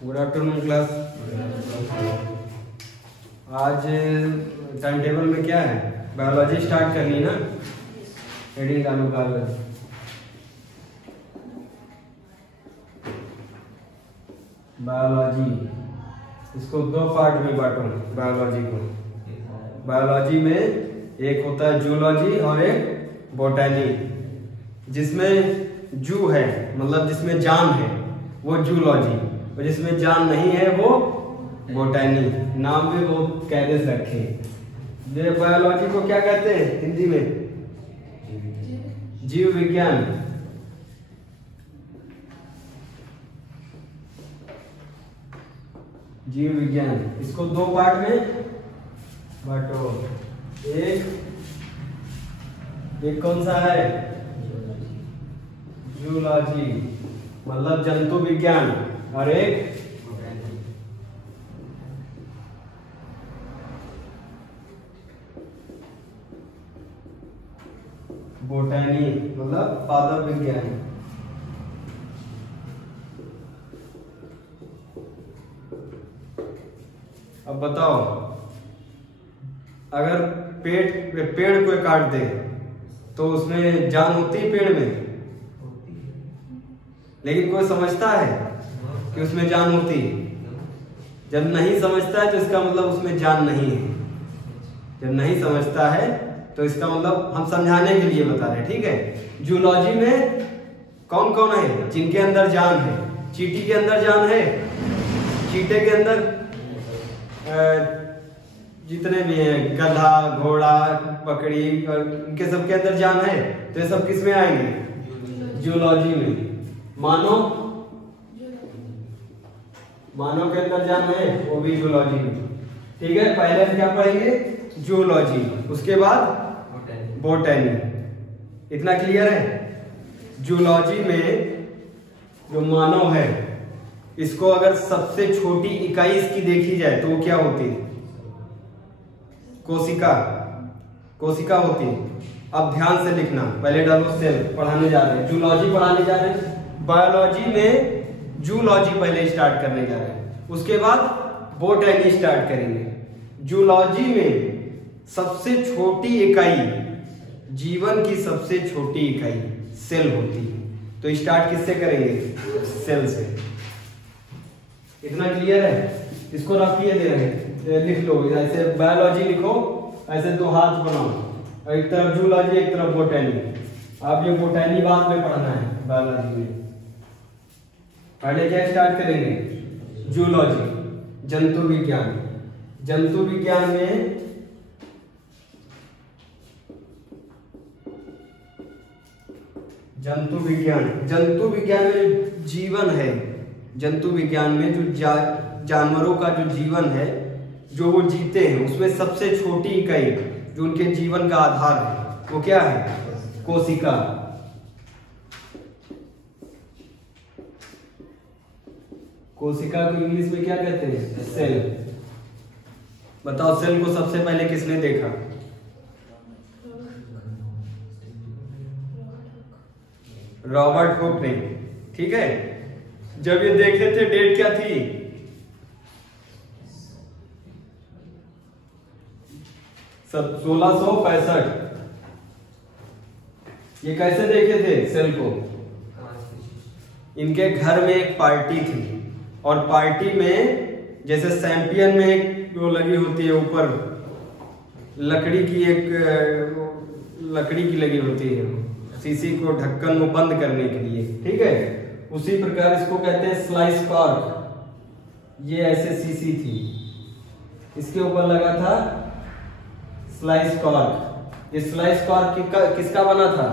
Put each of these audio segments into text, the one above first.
Good afternoon class. आज time table में क्या है? बायोलॉजी स्टार्ट करनी ना। हेडिंग डालो कागज। बायोलॉजी, इसको दो पार्ट में बांटो बायोलॉजी को। बायोलॉजी में एक होता है जूलॉजी और एक बोटैनी। जिसमें जू है मतलब जिसमें जान है वो जूलॉजी, और जिसमें जान नहीं है वो बोटैनी। नाम भी बहुत कायदे से रखे। ये बायोलॉजी को क्या कहते हैं हिंदी में? जीव विज्ञान। जीव विज्ञान, इसको दो पार्ट में बांटो। एक कौन सा है? जूलॉजी मतलब जंतु विज्ञान, और एक बोटैनी मतलब पादप विज्ञान। अब बताओ, अगर पेड़ को काट दे तो उसमें जान होती है पेड़ में? लेकिन कोई समझता है कि उसमें जान होती है? जब नहीं समझता है तो इसका मतलब उसमें जान नहीं है। जब नहीं समझता है तो इसका मतलब हम समझाने के लिए बता रहे हैं, ठीक है। जूलॉजी में कौन कौन है जिनके अंदर जान है? चींटी के अंदर जान है, चींटे के अंदर जितने भी हैं, गधा, घोड़ा, बकरी, और इनके सबके अंदर जान है। तो ये सब किस में आएंगे? जूलॉजी में। मानव के अंदर जान है, वो भी जूलॉजी में, ठीक है। पहले हम क्या पढ़ेंगे? जूलॉजी, उसके बाद बोटैनी। इतना क्लियर है? जूलॉजी में जो मानव है, इसको अगर सबसे छोटी इकाई इसकी देखी जाए तो वो क्या होती है? कोशिका होती है। अब ध्यान से लिखना, पहले डालो सेल। पढ़ाने जा रहे हैं, जूलॉजी पढ़ाने जा रहे हैं। बायोलॉजी में जूलॉजी पहले स्टार्ट करने जा रहे हैं, उसके बाद बोटैनी स्टार्ट करेंगे। जूलॉजी में सबसे छोटी इकाई, जीवन की सबसे छोटी इकाई सेल होती है। तो स्टार्ट किससे करेंगे? सेल से। इतना क्लियर है? इसको रखिए, दे रहे हैं, लिख लो। ऐसे बायोलॉजी लिखो, ऐसे दो हाथ बनाओ, एक तरफ जूलॉजी एक तरफ बोटैनी। आप ये बोटैनी बाद में पढ़ना है बायोलॉजी में। पहले क्या स्टार्ट करेंगे? जूलॉजी, जंतु विज्ञान। जंतु विज्ञान में जंतु विज्ञान में जीवन है। जंतु विज्ञान में जो जानवरों का जो जीवन है, जो वो जीते हैं, उसमें सबसे छोटी इकाई जो उनके जीवन का आधार है, वो क्या है? कोशिका। कोशिका को इंग्लिश में क्या कहते हैं? सेल। बताओ, सेल को सबसे पहले किसने देखा? रॉबर्ट हुक ने, ठीक है। जब ये देखे थे, डेट क्या थी? 1665। ये कैसे देखे थे सेल को? इनके घर में एक पार्टी थी, और पार्टी में जैसे सैंपियन में एक वो लगी होती है ऊपर, लकड़ी की लगी होती है, शीशी को ढक्कन को बंद करने के लिए, ठीक है। उसी प्रकार इसको कहते हैं स्लाइस कॉर्क। ये ऐसे शीशी थी, इसके ऊपर लगा था स्लाइस कॉर्क। ये स्लाइस कॉर्क किसका बना था?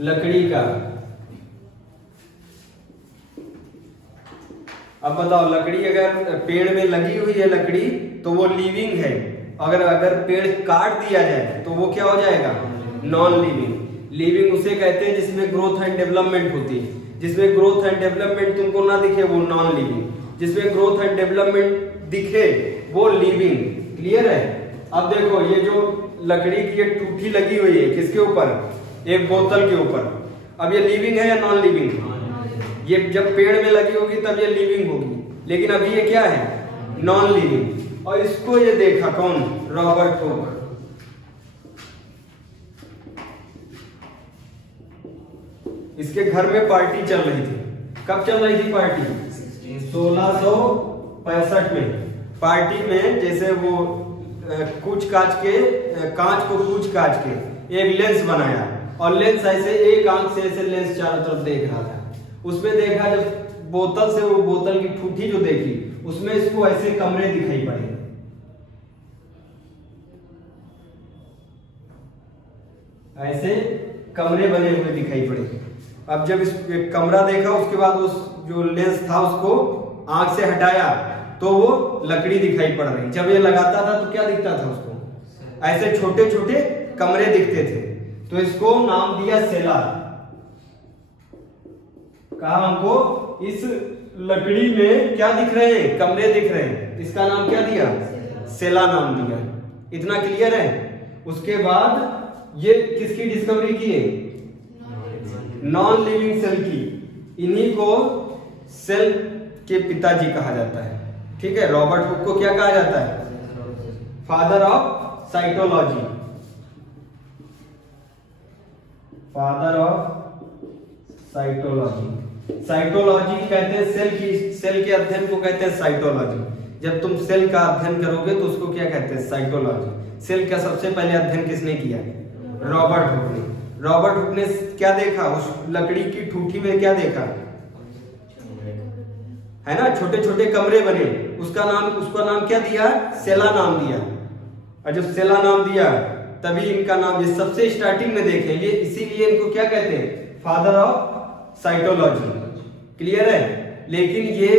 लकड़ी का। अब बताओ, लकड़ी अगर पेड़ में लगी हुई है लकड़ी, तो वो लिविंग है। अगर पेड़ काट दिया जाए तो वो क्या हो जाएगा? Non living. लिविंग उसे कहते हैं जिसमें ग्रोथ एंड डेवलपमेंट होती है। जिसमें ग्रोथ एंड डेवलपमेंट तुमको ना दिखे वो नॉन लिविंग, जिसमें ग्रोथ एंड डेवलपमेंट दिखे वो लिविंग। क्लियर है? अब देखो, ये जो लकड़ी की एक टूटी लगी हुई है, किसके ऊपर? एक बोतल के ऊपर। अब ये लिविंग है या नॉन लिविंग? ये जब पेड़ में लगी होगी तब ये लिविंग होगी, लेकिन अभी ये क्या है, नॉन लिविंग। और इसको ये देखा कौन, रॉबर्ट हुक। इसके घर में पार्टी चल रही थी। कब चल रही थी पार्टी, 1665 में। पार्टी में जैसे वो कूच काच के, कांच को कूच काच के एक लेंस बनाया, और लेंस ऐसे एक आंख से ऐसे लेंस चारों तरफ देख रहा था। उसमें देखा जब बोतल से वो बोतल की ठूठी जो देखी, उसमें इसको ऐसे कमरे दिखाई पड़े, ऐसे कमरे बने हुए दिखाई पड़े। अब जब इस कमरा देखा, उसके बाद उस जो लेंस था उसको आंख से हटाया तो वो लकड़ी दिखाई पड़ रही। जब ये लगाता था तो क्या दिखता था उसको, ऐसे छोटे छोटे कमरे दिखते थे। तो इसको नाम दिया सेला। कहा हमको इस लकड़ी में क्या दिख रहे हैं, कमरे दिख रहे हैं, इसका नाम क्या दिया, सेला नाम दिया। इतना क्लियर है। उसके बाद ये किसकी डिस्कवरी की है, नॉन लिविंग सेल की। इन्हीं को सेल के पिताजी कहा जाता है। ठीक है, रॉबर्ट हुक को क्या कहा जाता है, father of cytology. Father of cytology. Cytology कहते हैं सेल के अध्ययन को कहते हैं साइटोलॉजी। जब तुम सेल का अध्ययन करोगे तो उसको क्या कहते हैं, साइटोलॉजी। सेल का सबसे पहले अध्ययन किसने किया, रॉबर्ट हुक ने। रॉबर्ट हुक ने क्या देखा, उस लकड़ी की ठूठी में क्या देखा है ना, छोटे छोटे कमरे बने। उसका नाम क्या दिया, सेला नाम दिया। और जब सेला नाम दिया तभी इनका नाम, ये सबसे स्टार्टिंग में देखे, ये इसीलिए इनको क्या कहते हैं, फादर ऑफ साइटोलॉजी। क्लियर है। लेकिन ये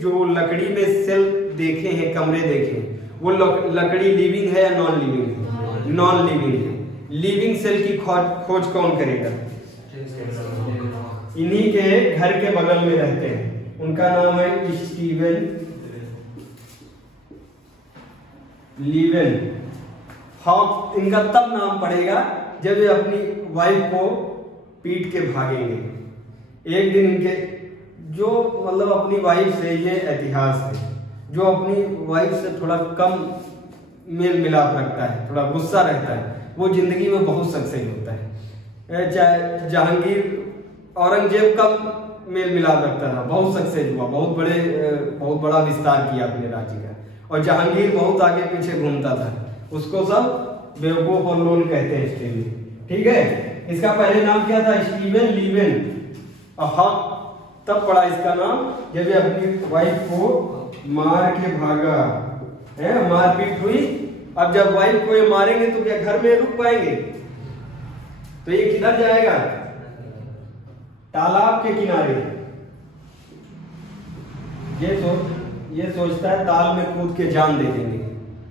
जो लकड़ी में सेल देखे हैं, कमरे देखे, वो लकड़ी लिविंग है या नॉन लिविंग है, नॉन लिविंग है। लिविंग सेल की खोज कौन करेगा, इन्हीं के घर के बगल में रहते हैं। उनका नाम है स्टीवन लीवेन हॉक। इनका तब नाम पड़ेगा जब ये अपनी वाइफ को पीट के भागेंगे। एक दिन इनके जो मतलब अपनी वाइफ से, ये इतिहास है, जो अपनी वाइफ से थोड़ा कम मेल मिलाप रखता है, थोड़ा गुस्सा रहता है, वो जिंदगी में बहुत सक्सेस होता है। चाहे जहांगीर औरंगजेब कम मेल मिलाप रखता था, बहुत सक्सेस हुआ, बहुत बड़ा विस्तार किया अपने राज्य का। और जहांगीर बहुत आगे पीछे घूमता था, उसको सब बेवकूफ और लोन कहते हैं स्टीवन। ठीक है। इसका पहले नाम क्या था, स्टीवन लीवेन। और हॉक तब पड़ा इसका नाम जब ये अपनी वाइफ को मार के भागा है, मारपीट हुई। अब जब वाइफ को ये मारेंगे तो क्या घर में रुक पाएंगे, तो ये किधर जाएगा, तालाब के किनारे। ये सोचता है ताल में कूद के जान दे देंगे।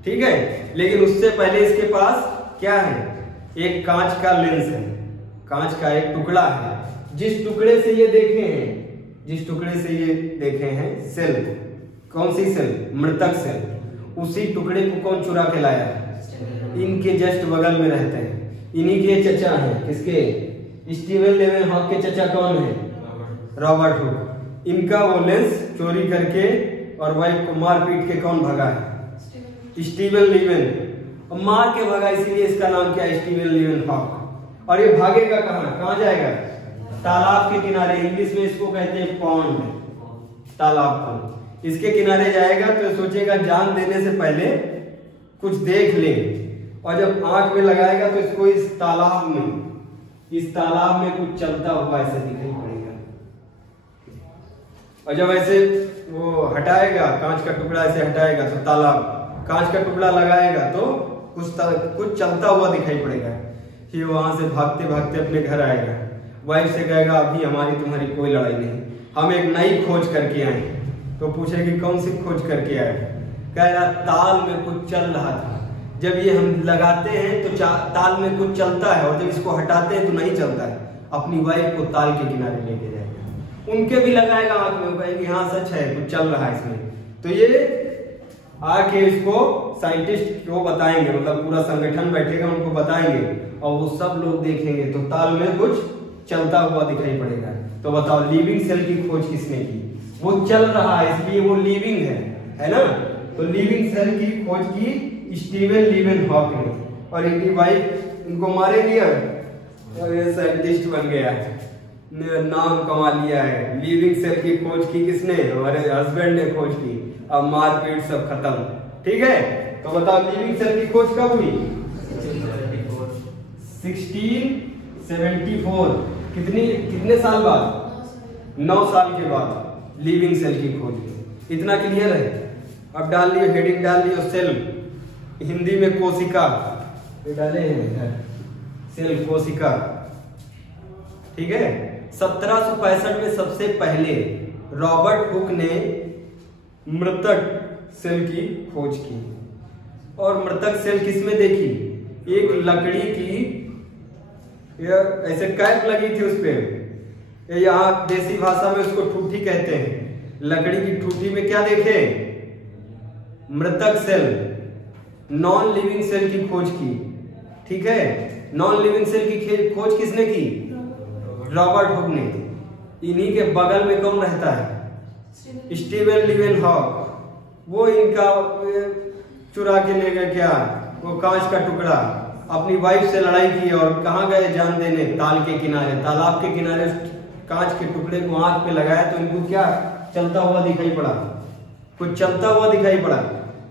ठीक है। लेकिन उससे पहले इसके पास क्या है, एक कांच का लेंस है, कांच का एक टुकड़ा है। जिस टुकड़े से ये देखे हैं सेल, कौन सी सेल, मृतक सेल, उसी टुकड़े को कौन चुरा के लाया है, इनके जस्ट बगल में रहते हैं। इन्हीं के चचा हैं, किसके, स्टीवन लीवेन हॉक के चचा कौन है, रॉबर्ट हुक। इनका वो लेंस चोरी करके और वाइफ को मार पीट के कौन भगा है, स्टीवन लीवेन। मार के भगा, इसीलिए इसका नाम क्या है, स्टीवन लीवेन हॉक। और ये भागेगा कहाँ जाएगा, तालाब के किनारे। इंग्लिश में इसको कहते हैं पॉन्ड, तालाब को। इसके किनारे जाएगा तो सोचेगा जान देने से पहले कुछ देख ले, और जब आंख में लगाएगा तो इसको इस तालाब में कुछ चलता हुआ ऐसे दिखाई पड़ेगा। और जब ऐसे वो हटाएगा, कांच का टुकड़ा ऐसे हटाएगा तो तालाब, कांच का टुकड़ा लगाएगा तो कुछ चलता हुआ दिखाई पड़ेगा। फिर वहां से भागते भागते अपने घर आएगा, वाइफ से कहेगा अभी हमारी तुम्हारी कोई लड़ाई नहीं, हम एक नई खोज करके आए। तो पूछेगी कौन सी खोज करके आए, कहेगा ताल में कुछ चल रहा था, जब ये हम लगाते हैं तो ताल में कुछ चलता है, और जब इसको हटाते हैं तो नहीं चलता है। अपनी वाइफ को ताल के किनारे लेके जाएगा, उनके भी लगाएगा आंख में, कहेंगे हाँ सच है कुछ चल रहा है इसमें। तो ये आके इसको साइंटिस्ट को बताएंगे, मतलब पूरा संगठन बैठेगा उनको बताएंगे, और वो सब लोग देखेंगे तो ताल में कुछ चलता हुआ दिखाई पड़ेगा। तो बताओ लिविंग सेल की खोज किसने की, वो चल रहा है इसलिए वो लिविंग है ना। तो लिविंग सेल की खोज की स्टीवन लीवेनहॉक ने, और इनकी वाइफ इनको मारे दिया और ये साइंटिस्ट बन गया, नाम कमा लिया है। लिविंग सेल की खोज की किसने? हमारे हस्बैंड ने खोज की। अब मारपीट सब खत्म, ठीक है। तो बताओ लिविंग सेल की खोज कब हुई? 1674। कितने साल बाद? 9 साल के बाद लिविंग सेल की खोज हुई। इतना क्लियर है? अब डाल लियो, हेडिंग डाल लियो, सेल, हिंदी में कोशिका, ये डाले हैं सेल, कोशिका, ठीक है। 1765 में सबसे पहले रॉबर्ट हुक ने मृतक सेल की खोज की। और मृतक सेल किसमें देखी? एक लकड़ी की ऐसे कैप लगी थी उस पे, यहाँ देसी भाषा में उसको ठूठी कहते हैं। लकड़ी की ठूठी में क्या देखे? मृतक सेल, नॉन लिविंग सेल की खोज की, ठीक है। नॉन लिविंग सेल की खोज किसने की? रॉबर्ट हुक ने। इन्हीं के बगल में कौन रहता है? Steven Leeuwenhoek. वो इनका चुरा के ले गए क्या, वो कांच का टुकड़ा, अपनी वाइफ से लड़ाई की और कहाँ गए जान देने? ताल के किनारे, तालाब के किनारे कांच के टुकड़े को आंख पे लगाया तो इनको क्या चलता हुआ दिखाई पड़ा? कुछ चलता हुआ दिखाई पड़ा,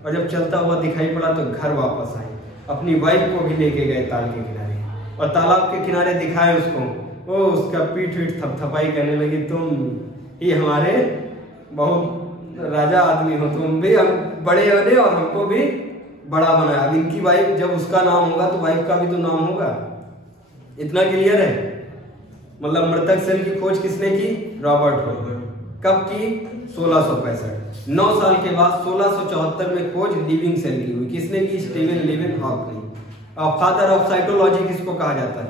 और जब चलता हुआ दिखाई पड़ा तो घर वापस आए, अपनी वाइफ को भी लेके गए ताल के किनारे, और तालाब के किनारे दिखाए उसको। वो उसका पीठ पीठ थपथपाई करने लगी, तुम ही हमारे बहुत राजा आदमी हो, तुम भी हम बड़े बने और हमको भी बड़ा बनाया। अब इनकी वाइफ, जब उसका नाम होगा तो वाइफ का भी तो नाम होगा। इतना क्लियर है? मतलब मृतक सेल की खोज किसने की? Robert Hooke. कब की? 1665। 9 साल के बाद 1674 में खोज लिविंग सेल की हुई। किसने की? स्टीवन लीवेनहॉक ने। अब फादर ऑफ साइटोलॉजी किसको कहा जाता है?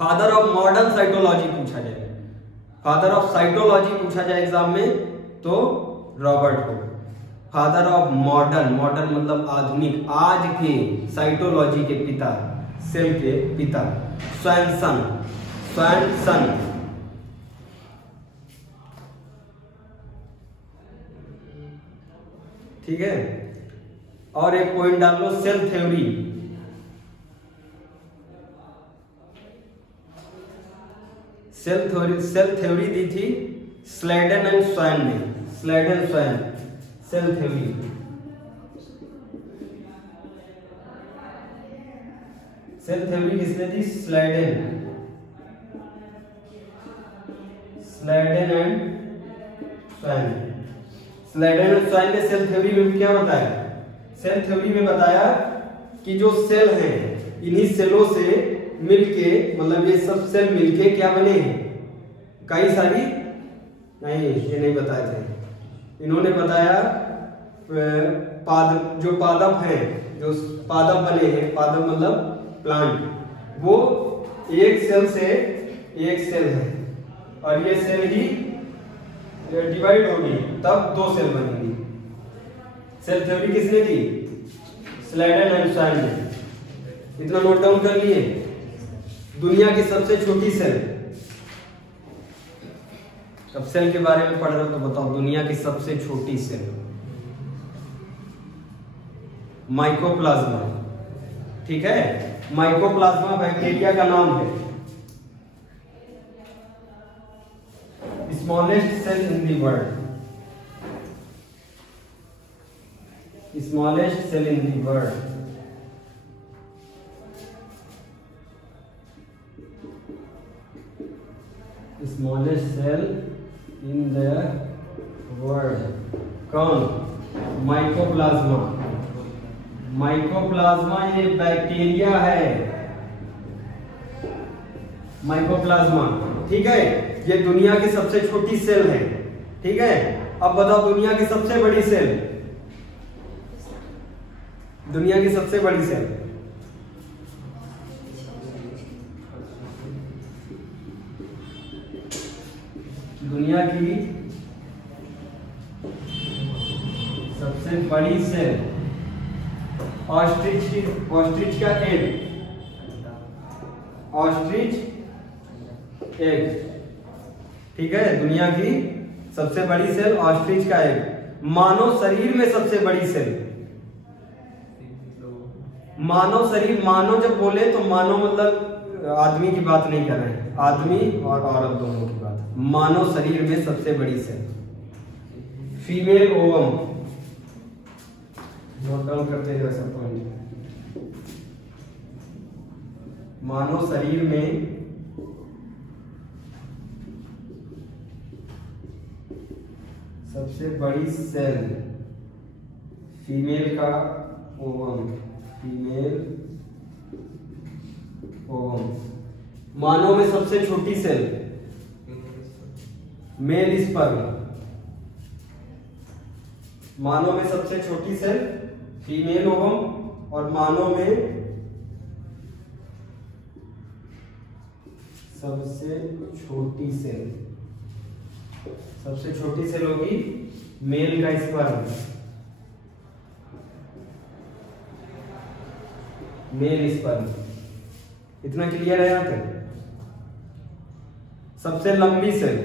फादर ऑफ मॉडर्न साइटोलॉजी पूछा जाए, फादर ऑफ साइटोलॉजी पूछा जाए एग्जाम में तो Robert Hooke. Father of modern, modern मतलब आधुनिक, आज के साइटोलॉजी के पिता, सेल के पिता स्वैनसन। ठीक है। और एक पॉइंट डाल लो, सेल थ्योरी। सेल थ्योरी दी थी स्लेडन एंड स्वैन ने। Schleiden Schwann, cell theory. Cell theory किसने दी? Schleiden and Schwann. Schleiden and Schwann ने सेल थ्योरी में क्या बताया? सेल थ्योरी में बताया कि जो सेल है, इन्हीं सेलों से मिलके, मतलब ये सब सेल मिलके क्या बने हैं? कई सारी, नहीं ये नहीं बताए थे। इन्होंने बताया जो पादप है, जो पादप बने हैं, पादप मतलब प्लांट, वो एक सेल से एक सेल है, और ये सेल ही डिवाइड होगी तब 2 सेल बनेंगी। सेल थ्योरी किसने की? स्लेडन एंड स्वैन ने। इतना नोट डाउन कर लिए? दुनिया की सबसे छोटी सेल, अब सेल के बारे में पढ़ रहे हो तो बताओ, दुनिया की सबसे छोटी सेल माइकोप्लाज्मा, ठीक है। माइकोप्लाज्मा बैक्टीरिया का नाम है। Smallest cell in the world, smallest cell in the world, smallest cell in the world कौन? माइकोप्लाज्मा। माइकोप्लाज्मा ये बैक्टीरिया है, माइकोप्लाज्मा, ठीक है। ये दुनिया की सबसे छोटी सेल है, ठीक है। अब बताओ दुनिया की सबसे बड़ी सेल, दुनिया की सबसे बड़ी सेल दुनिया की सबसे बड़ी सेल ऑस्ट्रिच का एग, ऑस्ट्रिच एग, ठीक है। दुनिया की सबसे बड़ी सेल ऑस्ट्रिच का एग। मानव शरीर में सबसे बड़ी सेल, मानव शरीर, मानव जब बोले तो मानव मतलब आदमी की बात नहीं कर रहे हैं, आदमी और औरत दोनों की बात। मानव शरीर में सबसे बड़ी cell female ovum, note down करते हैं सब पॉइंट। मानव शरीर में सबसे बड़ी सेल फीमेल का ओवम, फीमेल ओवम। मानव में सबसे छोटी सेल मेल स्पर्म, मानव में सबसे छोटी सेल फीमेल ओवम और मानव में सबसे छोटी सेल, सबसे छोटी सेल होगी मेल का स्पर्म, मेल स्पर्म। इतना क्लियर है यहां तक? सबसे लंबी सेल,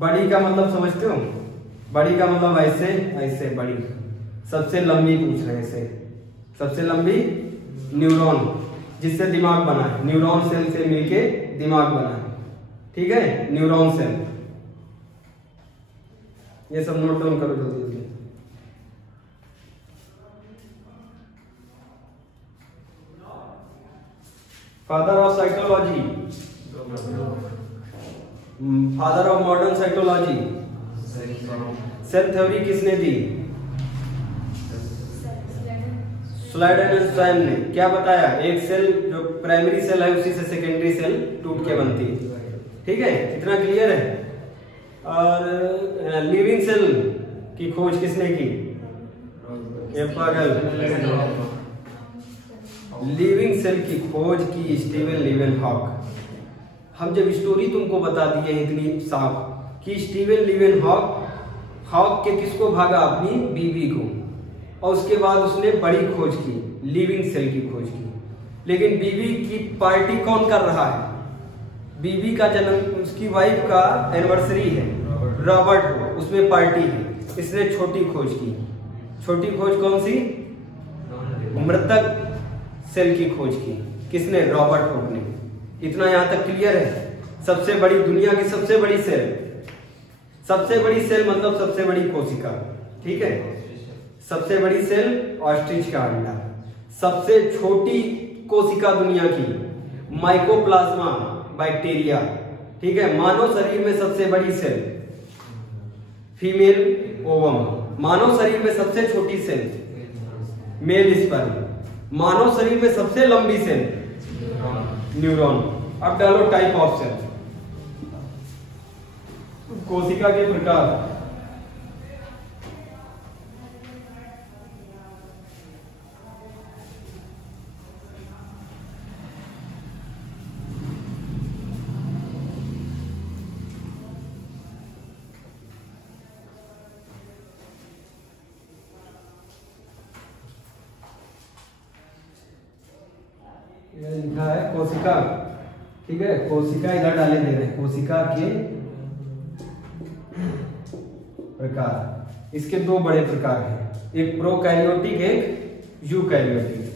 बड़ी का मतलब समझते हो? बड़ी का मतलब ऐसे ऐसे बड़ी, सबसे लंबी पूछ रहे हैं इसे। सबसे लंबी न्यूरॉन, जिससे दिमाग बना है, न्यूरॉन सेल से मिलके दिमाग बना है, ठीक है, न्यूरॉन सेल। ये सब नोट डाउन करो जल्दी जल्दी। Father of psychology, father of modern psychology, cell theory किसने दी? स्लाइडेन ने क्या बताया? एक सेल जो प्राइमरी सेल है उसी से सेकेंडरी सेल टूट के बनती है, ठीक है, इतना क्लियर है। और लिविंग सेल की खोज किसने की? पागल, लिविंग सेल की खोज की स्टीवन लीवेनहॉक। हम जब स्टोरी तुमको बता दिए इतनी साफ कि स्टीवन लीवेनहॉक हॉक के किसको भागा? अपनी बीवी को, और उसके बाद उसने बड़ी खोज की, लिविंग सेल की खोज की। लेकिन बीवी की पार्टी कौन कर रहा है? बीवी का जन्म, उसकी वाइफ का एनिवर्सरी है, रॉबर्ट को, उसमें पार्टी है, इसने छोटी खोज की। छोटी खोज कौन सी? मृतक सेल की खोज की, किसने? रॉबर्ट हुक ने। इतना यहां तक क्लियर है? सबसे बड़ी, दुनिया की सबसे बड़ी सेल, सबसे बड़ी सेल मतलब सबसे बड़ी कोशिका, ठीक है, सबसे बड़ी सेल ऑस्ट्रिच का अंडा। सबसे छोटी कोशिका दुनिया की माइकोप्लाज्मा बैक्टीरिया, ठीक है। मानव शरीर में सबसे बड़ी सेल फीमेल ओवम, मानव शरीर में सबसे छोटी सेल मेल स्पर्म, मानव शरीर में सबसे लंबी सेल न्यूरॉन। अब डालो टाइप ऑफ सेल, कोशिका के प्रकार। लिखा है कोशिका, ठीक है, कोशिका इधर डाले दे रहे हैं, कोशिका के प्रकार। इसके दो बड़े प्रकार हैं, एक प्रोकैरियोटिक, एक यूकैरियोटिक।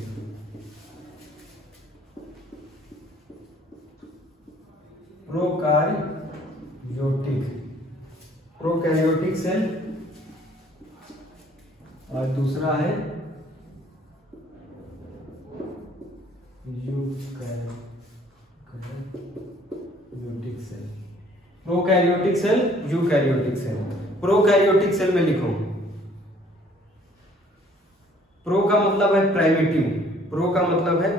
प्रोकैरियोटिक सेल और दूसरा है eukaryotic cell. Prokaryotic cell, eukaryotic cell. Prokaryotic cell में लिखो, प्रो का मतलब है प्राइमेटिव, प्रो का मतलब है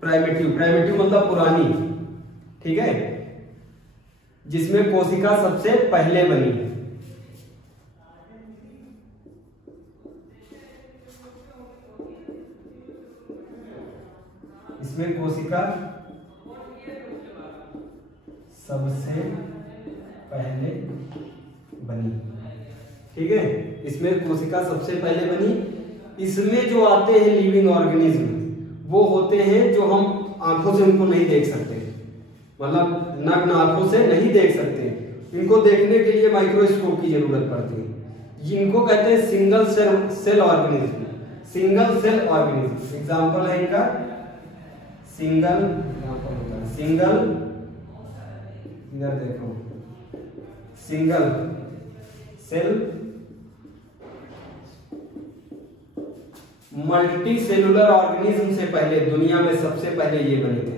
प्राइमेटिव, प्राइमेटिव मतलब पुरानी, ठीक है, जिसमें कोशिका सबसे पहले बनी है। इसमें कोशिका सबसे पहले बनी, ठीक है, इसमें कोशिका सबसे पहले बनी। इसमें जो आते हैं लिविंग ऑर्गेनिज्म वो होते हैं जो हम आंखों से उनको नहीं देख सकते, मतलब नग्न आंखों से नहीं देख सकते, इनको देखने के लिए माइक्रोस्कोप की जरूरत पड़ती है। इनको कहते हैं single cell organism. Single cell organism example है इनका सिंगल, इधर देखो single cell multicellular organism से पहले दुनिया में सबसे पहले ये बने थे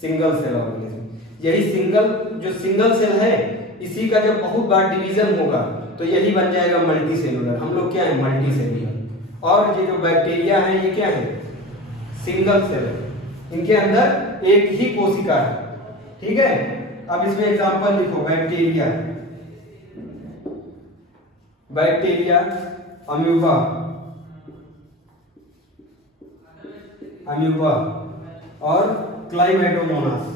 सिंगल सेल ऑर्गेनिज्म। यही जो सिंगल सेल है, इसी का जब बहुत बार डिवीजन होगा तो यही बन जाएगा मल्टी सेलुलर। हम लोग क्या है मल्टी सेलुलर। और ये जो बैक्टीरिया है ये क्या है सिंगल सेल, इनके अंदर एक ही कोशिका है। ठीक है, अब इसमें एग्जांपल लिखो बैक्टीरिया, अम्यूबा और क्लाइमेटोमोनास।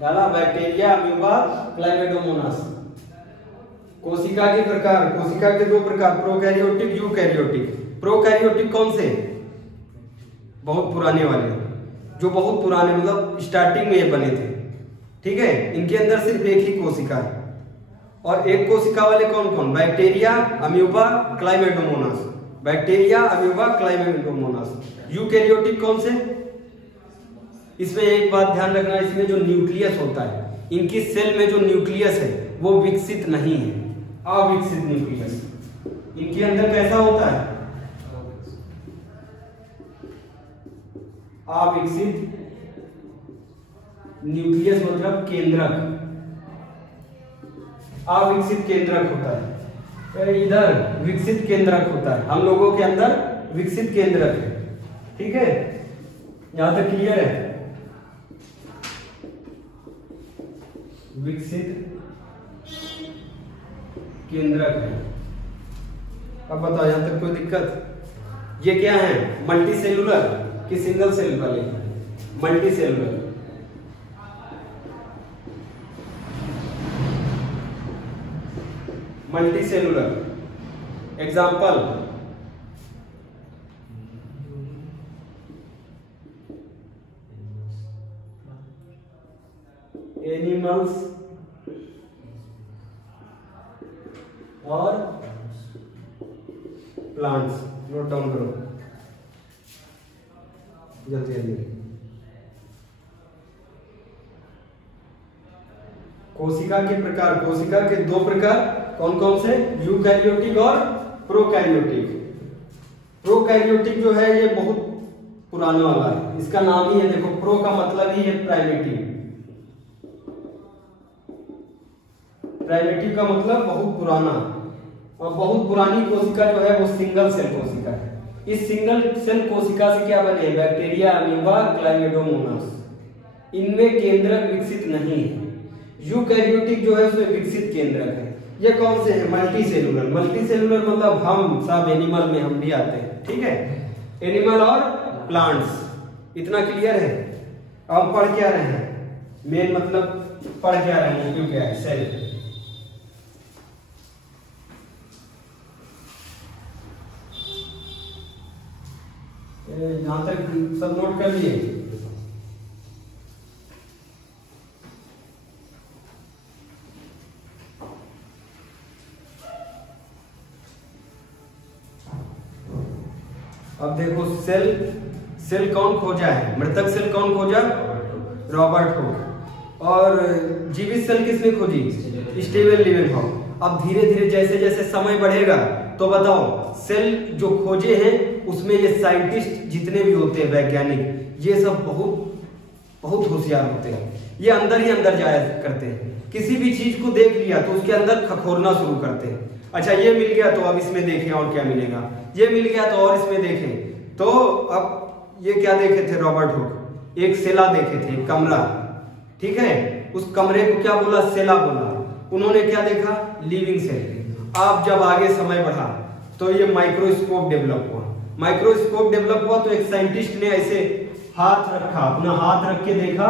डाला बैक्टीरिया, अम्यूबा, क्लाइमेटोमोनास। कोशिका के प्रकार, कोशिका के दो प्रकार, प्रोकैरियोटिक, यूकैरियोटिक। प्रोकैरियोटिक कौन से? बहुत पुराने वाले, जो बहुत पुराने मतलब स्टार्टिंग में ये बने थे। ठीक है, इनके अंदर सिर्फ एक ही कोशिका है। और एक कोशिका वाले कौन कौन? बैक्टीरिया, अम्यूबा, क्लाइमेटोमोनास। बैक्टीरिया, अम्यूबा, क्लाइमेटोमोनास। यूकैरियोटिक कौन से? इसमें एक बात ध्यान रखना, इसमें जो न्यूक्लियस होता है, इनकी सेल में जो न्यूक्लियस है वो विकसित नहीं है, अविकसित न्यूक्लियस। इनके अंदर कैसा होता है? अविकसित न्यूक्लियस मतलब केंद्रक, अविकसित केंद्रक होता है। इधर विकसित केंद्रक होता है, हम लोगों के अंदर विकसित केंद्रक है। ठीक है, यहां तक क्लियर है? विकसित केंद्रक है। अब बताओ यहां तक कोई दिक्कत? ये क्या है, मल्टी सेलुलर कि सिंगल सेल वाले? Multi cellular. Multi cellular example animals और प्लांट्स। नोट डाउन करो जल्दी जल्दी। कोशिका के प्रकार, कोशिका के दो प्रकार कौन कौन से? यूकैरियोटिक और प्रोकैरियोटिक। प्रोकैरियोटिक जो है ये बहुत पुराना वाला है, इसका नाम ही है, देखो प्रो का मतलब ही है प्राइमेटिव। प्राइमेटिव का मतलब बहुत पुराना, और बहुत पुरानी कोशिका जो है वो सिंगल सेल कोशिका है। इस सिंगल सेल कोशिका से क्या बने? Bacteria, amoeba, chlamydomonas. इनमें केंद्रक विकसित नहीं है। यूकैरियोटिक जो है उसमें विकसित केंद्रक है। ये कौन से है? Multi cellular. मल्टी सेलुलर मतलब हम सब एनिमल में हम भी आते हैं। ठीक है, एनिमल और प्लांट्स। इतना क्लियर है? अब पढ़ क्या रहे हैं? मेन मतलब पढ़ क्या रहे हैं? क्यों क्या है? सेल। यहां तक सब नोट कर लिए? अब देखो सेल कौन खोजा है? मृतक सेल कौन खोजा? Robert Hooke. और जीवित सेल किसने खोजी? स्टीवन लीवेनहॉफ। अब धीरे धीरे जैसे जैसे समय बढ़ेगा तो बताओ सेल जो खोजे हैं उसमें ये साइंटिस्ट जितने भी होते हैं, वैज्ञानिक, ये सब बहुत होशियार होते हैं। ये अंदर ही अंदर जाया करते हैं। किसी भी चीज को देख लिया तो उसके अंदर खखोरना शुरू करते हैं। अच्छा ये मिल गया तो अब इसमें देखें और क्या मिलेगा, ये मिल गया तो और इसमें देखें। तो अब ये क्या देखे थे रॉबर्ट हुक? एक सेला देखे थे, कमरा। ठीक है, उस कमरे को क्या बोला? सेला बोला। उन्होंने क्या देखा? Living cell. अब जब आगे समय बढ़ा तो ये माइक्रोस्कोप डेवलप हुआ। माइक्रोस्कोप डेवलप हुआ तो एक साइंटिस्ट ने ऐसे हाथ रखा, अपना हाथ रख के देखा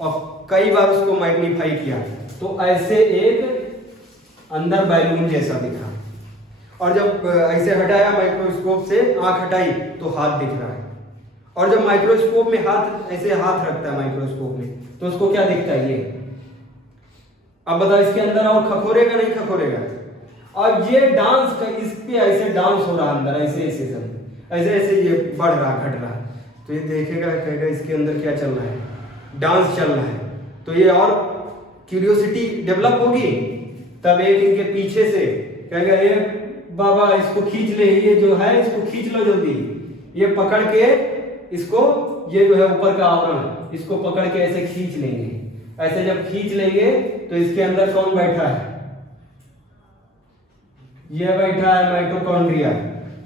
और कई बार उसको मैग्नीफाई किया तो ऐसे एक अंदर बैलून जैसा दिखा। और जब ऐसे हटाया माइक्रोस्कोप से, आंख हटाई तो हाथ दिख रहा है। और जब माइक्रोस्कोप में हाथ ऐसे हाथ रखता है माइक्रोस्कोप में तो उसको क्या दिखता है? ये। अब बताओ इसके अंदर और खखोरेगा नहीं खखोरेगा? और ये डांस का, इस पे ऐसे डांस हो रहा है अंदर, ऐसे ऐसे सब ऐसे ऐसे ये बढ़ रहा घट रहा है। तो ये देखेगा कहेगा इसके अंदर क्या चल रहा है, डांस चल रहा है। तो ये और क्यूरियोसिटी डेवलप होगी। तब एक इनके पीछे से कहेगा ये बाबा इसको खींच ले, ये जो है इसको खींच लो जल्दी। ये पकड़ के इसको, ये जो है ऊपर का आवरण, इसको पकड़ के ऐसे खींच लेंगे। ऐसे जब खींच लेंगे तो इसके अंदर कौन बैठा है? ये बैठा है माइटोकॉन्ड्रिया।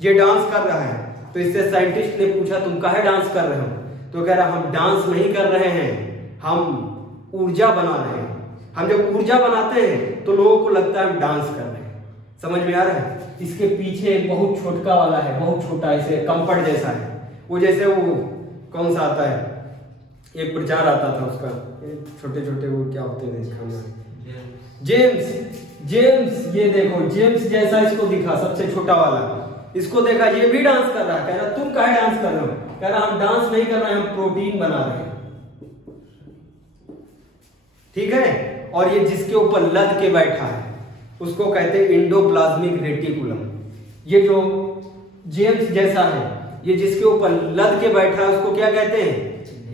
ये डांस कर रहा है। तो इससे साइंटिस्ट ने पूछा तुम काहे डांस कर रहे हो? तो कह रहा हम डांस नहीं कर रहे हैं, हम ऊर्जा बना रहे हैं। हम जब ऊर्जा बनाते हैं तो लोगों को लगता है हम डांस कर रहे हैं। समझ में आ रहा है? इसके पीछे एक बहुत छोटका वाला है, बहुत छोटा, ऐसे कंपट जैसा है। वो जैसे वो कौन सा आता है, एक प्रचार आता था उसका, छोटे छोटे वो क्या होते हैं खाना, जेम्स। जेम्स, ये देखो जेम्स जैसा इसको दिखा, सबसे छोटा वाला। इसको देखा, ये भी डांस कर रहा है। कह रहा तुम काहे डांस कर रहे हो? कह रहा हम डांस नहीं कर रहे हैं, हम प्रोटीन बना रहे हैं। ठीक है। और ये जिसके ऊपर लद के बैठा है उसको कहते हैं इंडोप्लाज्मिक रेटिकुलम। ये जो जेम्स जैसा है, ये जिसके ऊपर लद के बैठा है उसको क्या कहते हैं?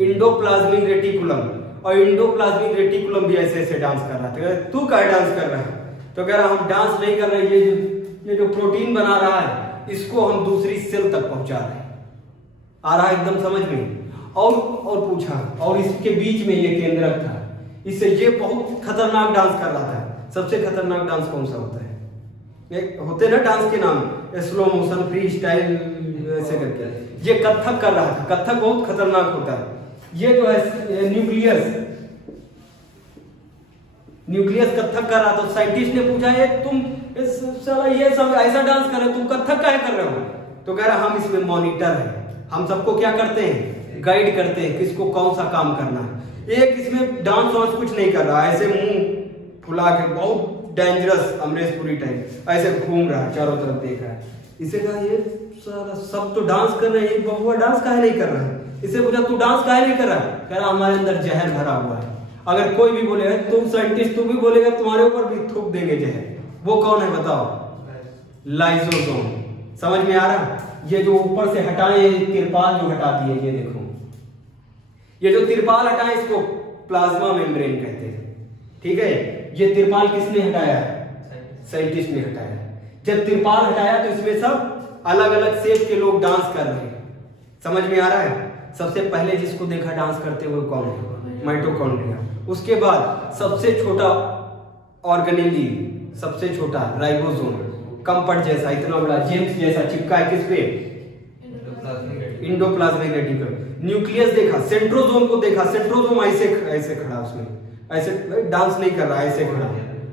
Endoplasmic reticulum. और इंडोप्लाज्मिक रेटिकुलम भी ऐसे ऐसे डांस कर रहा था। तू क्या डांस कर रहा है? तो कह रहा हम डांस नहीं कर रहे, ये जो प्रोटीन बना रहा है इसको हम दूसरी सेल तक पहुंचा रहे हैं। आ रहा है एकदम समझ में? और पूछा, और इसके बीच में ये केंद्रक था, इससे ये बहुत खतरनाक डांस कर रहा था। सबसे खतरनाक डांस कौन सा होता है? एक होते ना डांस के नाम, स्लो मोशन, फ्री स्टाइल, ऐसे करके। ये कथक कर रहा था। कथक बहुत खतरनाक होता है। ये जो है न्यूक्लियस कथक कर रहा था। तो साइंटिस्ट ने पूछा ये तुम साला ये सब ऐसा डांस कर रहे हो, तुम कथक काहे कर रहे हो? तो कह रहा हम इसमें मॉनिटर है, हम सबको क्या करते हैं? गाइड करते हैं किसको कौन सा काम करना है। एक इसमें डांस वांस कुछ नहीं कर रहा, ऐसे मुंह फुला के बहुत डेंजरस अमरीश पुरी टाइप ऐसे घूम रहा है, चारों तरफ देख रहा है। इसे कहा ये सारा सब तो डांस कर रहे हैं, बबुआ डांस काहे नहीं कर रहा है? इसे पूछा तू डांस काहे नहीं कर रहा? कह रहा हमारे अंदर जहर भरा हुआ है। अगर कोई भी बोलेगा, तुम साइंटिस्ट तू भी बोलेगा, तुम्हारे ऊपर भी थूक देंगे जहर। वो कौन है बताओ? लाइसोसोम। समझ में आ रहा? ये जो ऊपर से हटाए तिरपाल जो हटाती है, ये देखो, ये जो तिरपाल हटाए इसको प्लाज्मा मेम्ब्रेन कहते हैं। ठीक है। ये तिरपाल किसने हटाया? साइंटिस्ट ने हटाया। जब तिरपाल हटाया तो इसमें सब अलग अलग शेप के लोग डांस कर रहे हैं। समझ में आ रहा है? सबसे पहले जिसको देखा डांस करते हुए कौन है? माइटोकॉन्ड्रिया। उसके बाद सबसे छोटा ऑर्गेनेली, सबसे छोटा राइबोसोम, कंपट जैसा इतना बड़ा, जेम्स जैसा चिपका है किस पे? Endoplasmic reticulum. न्यूक्लियस देखा, सेंट्रोसोम को देखा, सेंट्रोसोम ऐसे ऐसे खड़ा, उसमें ऐसे डांस नहीं कर रहा, ऐसे खड़ा,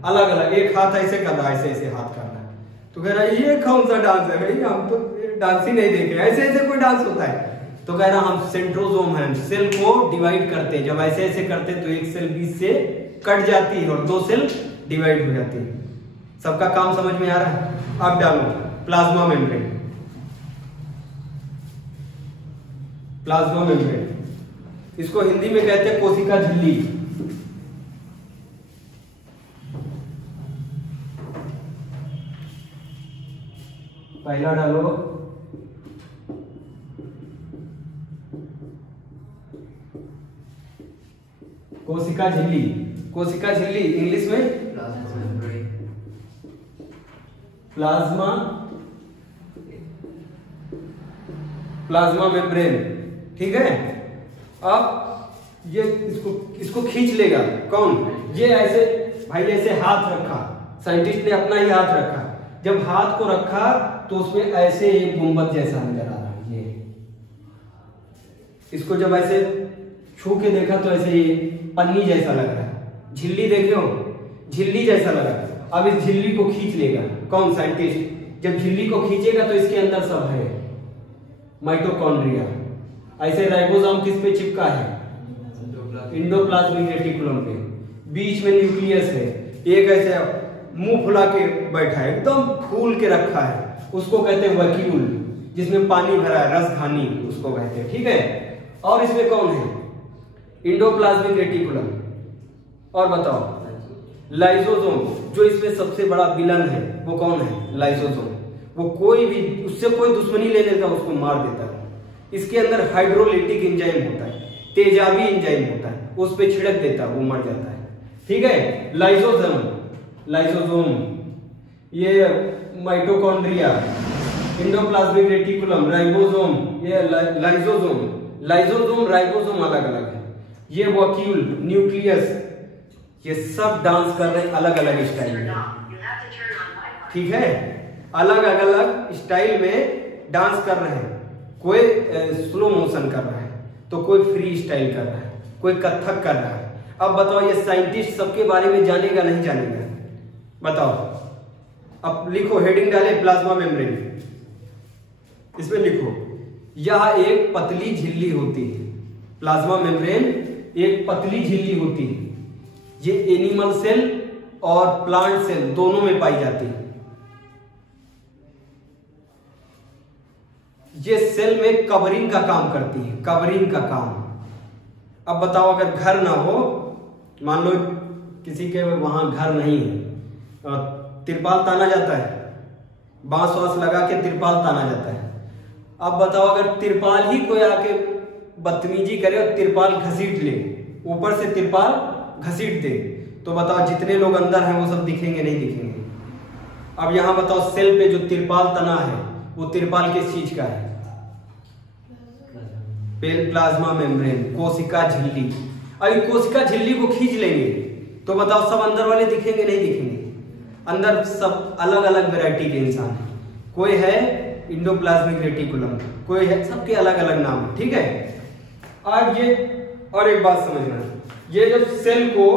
अलग अलग, एक हाथ ऐसे कर रहा, ऐसे ऐसे हाथ कर रहा है। तो कह रहा है ये कौन सा डांस है भाई, हम तो डांस ही नहीं देखे, ऐसे ऐसे कोई डांस होता है? तो कह रहा हम सेंट्रोसोम हैं, सेल को डिवाइड करते हैं। जब ऐसे ऐसे करते तो एक सेल बीच से कट जाती है और दो सेल डिवाइड हो जाती है। सबका काम समझ में आ रहा है? अब डालो प्लाज्मा मेम्ब्रेन। प्लाज्मा मेम्ब्रेन इसको हिंदी में कहते हैं कोशिका झिल्ली। पहला डालो कोशिका झिल्ली। कोशिका झिल्ली इंग्लिश में प्लाज्मा मेम्ब्रेन। ठीक है। अब ये इसको खींच लेगा कौन? ये ऐसे भाई ऐसे हाथ रखा, साइंटिस्ट ने अपना ही हाथ रखा। जब हाथ को रखा तो उसमें ऐसे एक गुंबद जैसा नजर आ रहा है। ये इसको जब ऐसे छू के देखा तो ऐसे ये पन्नी जैसा लग रहा है। झिल्ली देखे हो? झिल्ली जैसा लगा। अब इस झिल्ली को खींच लेगा कौन? साइंटिस्ट। जब झिल्ली को खींचेगा तो इसके अंदर सब है माइटोकॉन्ड्रिया। ऐसे राइबोसोम किस पे चिपका है? इंडोप्लाज्मिक रेटिकुलम पे। बीच में न्यूक्लियस है, एक ऐसे मुंह फुला के बैठा है, एकदम फूल के रखा है, उसको कहते हैं वैक्यूल। जिसमें पानी भरा है, रसधानी उसको कहते हैं, ठीक है। और इसमें कौन है? Endoplasmic reticulum. और बताओ लाइसोसोम, जो इसमें सबसे बड़ा विलन है वो कौन है? लाइसोसोम। वो कोई भी उससे कोई दुश्मनी ले लेता है उसको मार देता है। इसके अंदर हाइड्रोलिटिक एंजाइम होता है, तेजाबी एंजाइम होता है, उस पे छिड़क देता है, वो मर जाता है, ठीक है। लाइसोसोम ये माइटोकॉन्ड्रिया, इंडोप्लाज्मिक रेटिकुलम, राइबोसोम, ये लाइसोसोम राइबोसोम अलग अलग है। ये वैक्यूल, न्यूक्लियस, ये सब डांस कर रहे हैं अलग अलग स्टाइल में, ठीक है। अलग अलग स्टाइल में डांस कर रहे हैं। कोई स्लो मोशन कर रहा है, तो कोई फ्री स्टाइल कर रहा है, कोई कथक कर रहा है। अब बताओ ये साइंटिस्ट सबके बारे में जानेगा नहीं जानेगा? बताओ। अब लिखो, हेडिंग डाले प्लाज्मा मेम्ब्रेन, इसमें लिखो यह एक पतली झिल्ली होती है। प्लाज्मा मेम्ब्रेन एक पतली झिल्ली होती है। ये एनिमल सेल और प्लांट सेल दोनों में पाई जाती है। ये सेल में कवरिंग का काम करती है, कवरिंग का काम। अब बताओ अगर घर ना हो, मान लो किसी के वहां घर नहीं है, तिरपाल ताना जाता है, बांस वांस लगा के तिरपाल ताना जाता है। अब बताओ अगर तिरपाल ही कोई आके बदतमीजी करे और तिरपाल घसीट ले, ऊपर से तिरपाल घसीट दे, तो बताओ जितने लोग अंदर हैं वो सब दिखेंगे नहीं दिखेंगे? अब यहां बताओ सेल पे जो तिरपाल तना है वो तिरपाल किस चीज का है? प्लाज्मा मेम्ब्रेन, कोशिका झिल्ली। अभी कोशिका झिल्ली को खींच लेंगे तो बताओ सब अंदर वाले दिखेंगे नहीं दिखेंगे? अंदर सब अलग अलग वैरायटी के इंसान है। कोई है इंडोप्लाज्मिक रेटिकुलम, कोई है, सबके अलग अलग नाम है, ठीक है। आज ये और एक बात समझना, ये जब सेल को